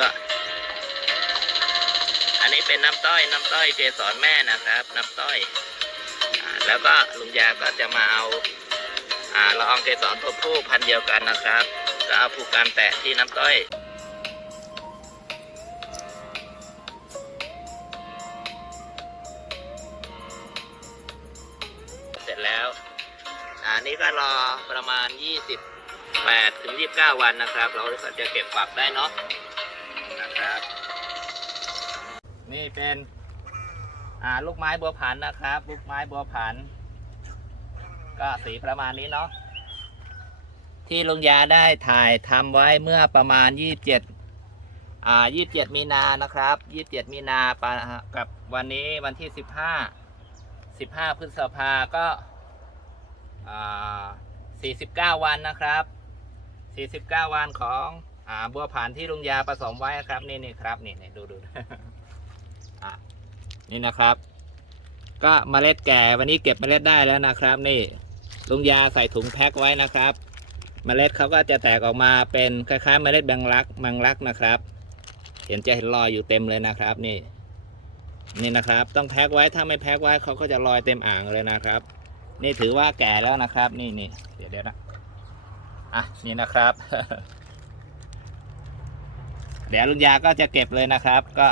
ก็ อันนี้เป็นน้ำต้อยน้ำต้อยเกสรแม่นะครับ น้ำต้อยอแล้วก็ลุงยาก็จะมาเอาอ่าละอองเกสรตัวผู้พันเดียวกันนะครับ ก็เอาผูกการแตะที่น้ำต้อยเสร็จแล้วอันนี้ก็รอประมาณ 28ถึง29 วันนะครับ เราก็จะเก็บฝักได้เนาะ ครับ นี่เป็นอ่าลูกไม้บัวผันนะครับ ลูกไม้บัวผัน ก็สีประมาณนี้เนาะที่ลุงยาได้ถ่ายทำไว้เมื่อประมาณ 27อ่า27 มีนานะครับ 27 มีนาปกับวันนี้วันที่ 15 15 พฤษภาก็อ่า49 วันนะครับ 49 วันของ อ่าบัวผ่านที่ลุงยาผสมไว้ครับ นี่นี่ครับนี่นี่ดูดูอะนี่นะครับ ก็เมล็ดแก่วันนี้เก็บเมล็ดได้แล้วนะครับ นี่ลุงยาใส่ถุงแพ็คไว้นะครับ เมล็ดเขาก็จะแตกออกมาเป็นคล้ายๆ เมล็ดแบงลักแมงลักนะครับ เห็นจะเห็นรอยอยู่เต็มเลยนะครับ นี่ นี่นะครับ ต้องแพ็คไว้ถ้าไม่แพ็คไว้เขาก็จะลอยเต็มอ่างเลยนะครับ นี่ถือว่าแก่แล้วนะครับ นี่นี่เดี๋ยวเดี๋ยวนะอะนี่นะครับ เดี๋ยวลุงยาก็จะเก็บเลยนะครับก็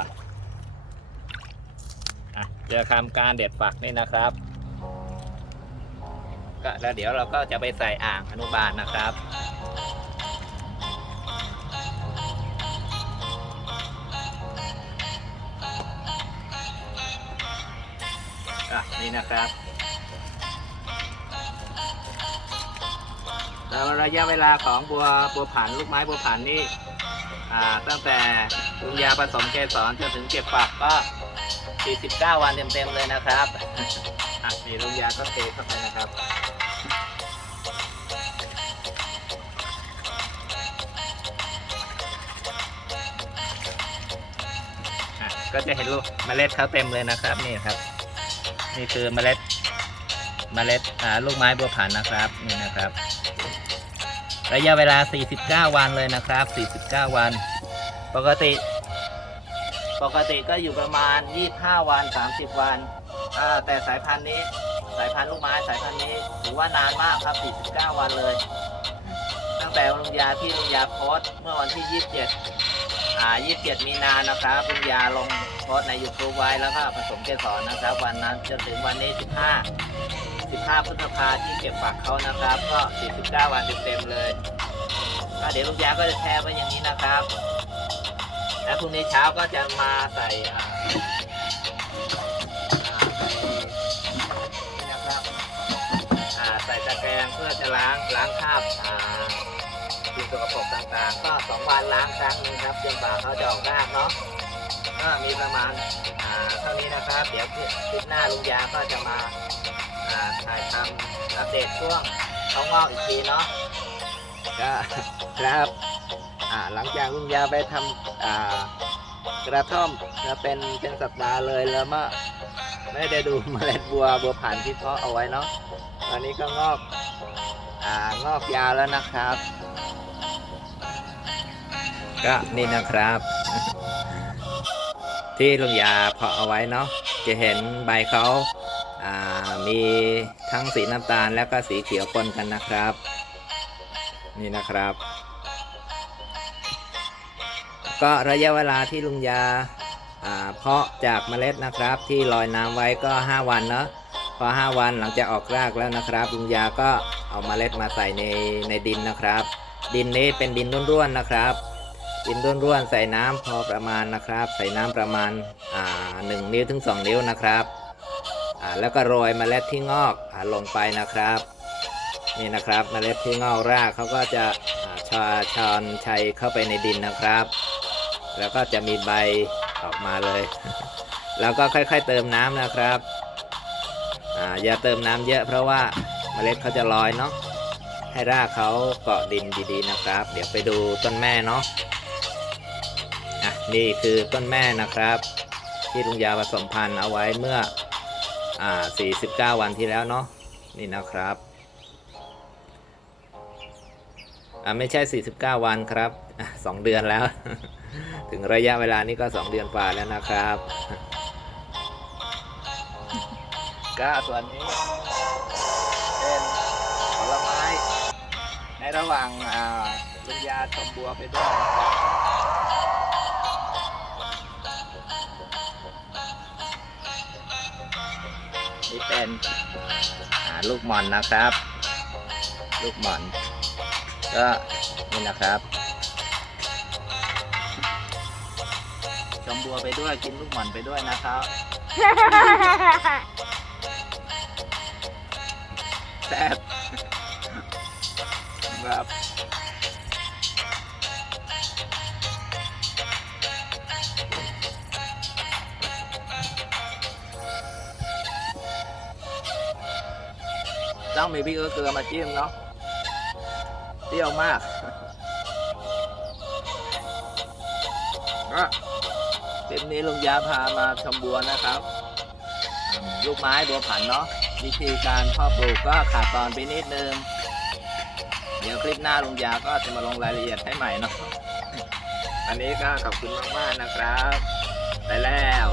จะทำการเด็ดฝักนี่นะครับ ก็แล้วเดี๋ยวเราก็จะไปใส่อ่างอนุบาลนะครับนี่นะครับ แล้วระยะเวลาของบัวบัวผันลูกไม้บัวผันนี่ ตั้งแต่ลุงยาผสมเกสรจนถึงเก็บฝักก็ 49 วันเต็มๆเลยนะครับอะนี่ลุงยาก็เทเข้าไปนะครับก็จะเห็นลูกเมล็ดเขาเต็มเลยนะครับนี่ครับ นี่คือเมล็ดเมล็ดลูกไม้บัวผันนะครับนี่นะครับ ระยะเวลา 49 วันเลยนะครับ 49 วัน ปกติ ปกติก็อยู่ประมาณ 25 วัน 30 วัน แต่สายพันธุ์นี้ สายพันธุ์ลูกไม้สายพันธุ์นี้ถือว่านานมากครับ 49 วันเลย ตั้งแต่ลุงยาที่ลุงยาโพสเมื่อวันที่ 27 อ่า 27 มีนานะครับลุงยาลงโพสใน YouTube ไว้แล้วก็ผสมเกสรนะครับ วันนั้นจนถึงวันนี้ 15 15พฤษภาที่เก็บฝักเขานะครับ ก็ 49 วันเต็มๆเลยก็เดี๋ยวลุงยาก็จะแช่ไว้อย่างนี้นะครับ แล้วพรุ่งนี้เช้าก็จะมาใส่ใส่ตะแกรงเพื่อจะล้างล้างคราบอ่าสิ่งสกปรกต่างๆ ก็สองวันล้างครั้งนึงครับจนกว่าเขาจะออกรากเนาะก็มีประมาณอ่าเท่านี้นะครับ เดี๋ยวคลิปหน้าลุงยาก็จะมา อ่าถ่ายทำอัปเดตช่วงเขางอกอีกทีเนาะก็ครับอ่าหลังจากลุงยาไปทำอ่ากระท่อมจะเป็นเป็นสัปดาห์เลยแล้วมาไม่ได้ดูเมล็ดบัวบัวผ่านที่เพาะเอาไว้เนาะตอนนี้ก็งอกอ่างอกยาวแล้วนะครับ ก็นี่นะครับ ที่ลุงยาเพาะเอาไว้เนาะจะเห็นใบเขาอ่า มีทั้งสีน้ำตาลแล้วก็สีเขียวปนกันนะครับ นี่นะครับ ก็ระยะเวลาที่ลุงยาเพาะจากเมล็ดนะครับ ที่ลอยน้ำไว้ก็ 5 วันเนาะพอ 5 วันหลังจากออกรากแล้วนะครับ ลุงยาก็เอาเมล็ดมาใส่ในในดินนะครับ ดินนี้เป็นดินร่วนๆนะครับ ดินร่วนๆใส่น้ำพอประมาณนะครับ ใส่น้ำประมาณหนึ่งนิ้วถึง 2 นิ้วนะครับ แล้วก็โรยเมล็ดที่งอกอลงไปนะครับ นี่นะครับเมล็ดที่งอกรากเขาก็จะชาชอนชัยเข้าไปในดินนะครับ แล้วก็จะมีใบออกมาเลย แล้วก็ค่อยๆเติมน้ำนะครับออย่าเติมน้ำเยอะเพราะว่าเมล็ดเขาจะลอยเนาะให้รากเขาเกาะดินดีๆนะครับ เดี๋ยวไปดูต้นแม่เนาะะนี่คือต้นแม่นะครับ ที่ลุงยาผสมพันธุ์เอาไว้เมื่อ อ่า49 วันที่แล้วเนาะนี่นะครับอ่าไม่ใช่ 49 วันครับสองเดือนแล้ว ถึงระยะเวลานี้ก็สองเดือนกว่าแล้วนะครับก็ส่วนนี้เป็นผลไม้ในระหว่างอ่าลุงยาชมบัวไปด้วยนะครับ นี่เป็นลูกหมอนนะครับ ลูกหมอน ก็นี่นะครับชมบัวไปด้วยกินลูกหมอนไปด้วยนะครับ แซ่บครับ ต้องมีพริกเกลือมาจิ้มเนาะเปรี้ยวมากก็คลิปนี้ลุงยาพามาชมบัวนะครับ ลูกไม้บัวผันเนาะวิธีการพาะปลูกก็ขาดตอนไปนิดนึง เดี๋ยวคลิปหน้าลุงยาก็จะมาลงรายละเอียดให้ใหม่เนาะอันนี้ก็ขอบคุณมาก ๆ นะครับ ไปแล้ว